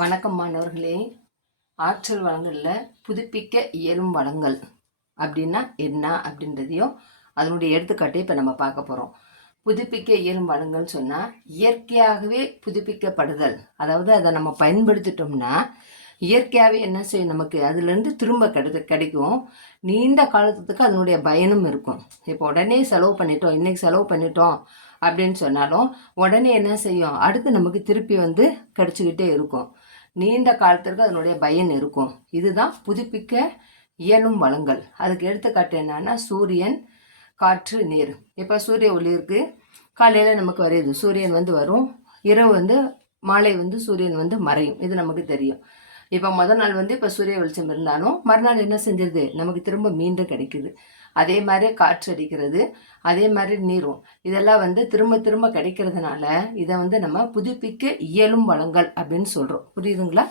வணக்கம் மாணவர்களே. ஆற்றல் வளங்களில் புதுப்பிக்க இயலும் வளங்கள் அப்படின்னா என்ன அப்படின்றதையும் அதனுடைய எடுத்துக்காட்டை இப்போ நம்ம பார்க்க போகிறோம் புதுப்பிக்க இயலும் வளங்கள் சொன்னால் இயற்கையாகவே புதுப்பிக்கப்படுதல். அதாவது அதை நம்ம பயன்படுத்திட்டோம்னா இயற்கையாகவே என்ன செய்யும் நமக்கு அதுலேருந்து திரும்ப கிடை கிடைக்கும். நீண்ட காலத்துக்கு அதனுடைய பயனும் இருக்கும். இப்போ உடனே செலவு பண்ணிட்டோம் இன்றைக்கி செலவு பண்ணிட்டோம் அப்படின்னு சொன்னாலும் உடனே என்ன செய்யும்? அடுத்து நமக்கு திருப்பி வந்து கிடச்சிக்கிட்டே இருக்கும். நீண்ட காலத்திற்கு அதனுடைய பயன் இருக்கும். இதுதான் புதுப்பிக்க இயலும் வளங்கள். அதுக்கு எடுத்துக்காட்டு என்னன்னா சூரியன் காற்று நீர். இப்போ சூரிய ஒளி இருக்குது காலையில் நமக்கு வரையுது. சூரியன் வந்து வரும். இரவு வந்து மாலை வந்து சூரியன் வந்து மறையும். இது நமக்கு தெரியும். இப்போ முதல் நாள் வந்து இப்போ சூரிய வெளிச்சம் இருந்தாலும் மறுநாள் என்ன செஞ்சிருது நமக்கு திரும்ப மீண்டும் கிடைக்குது. அதே மாதிரி காற்று அடிக்கிறது அதே மாதிரி நீரும். இதெல்லாம் வந்து திரும்ப திரும்ப கிடைக்கிறதுனால இதை வந்து நம்ம புதுப்பிக்க இயலும் வளங்கள் அப்படின்னு சொல்கிறோம் புரியுதுங்களா?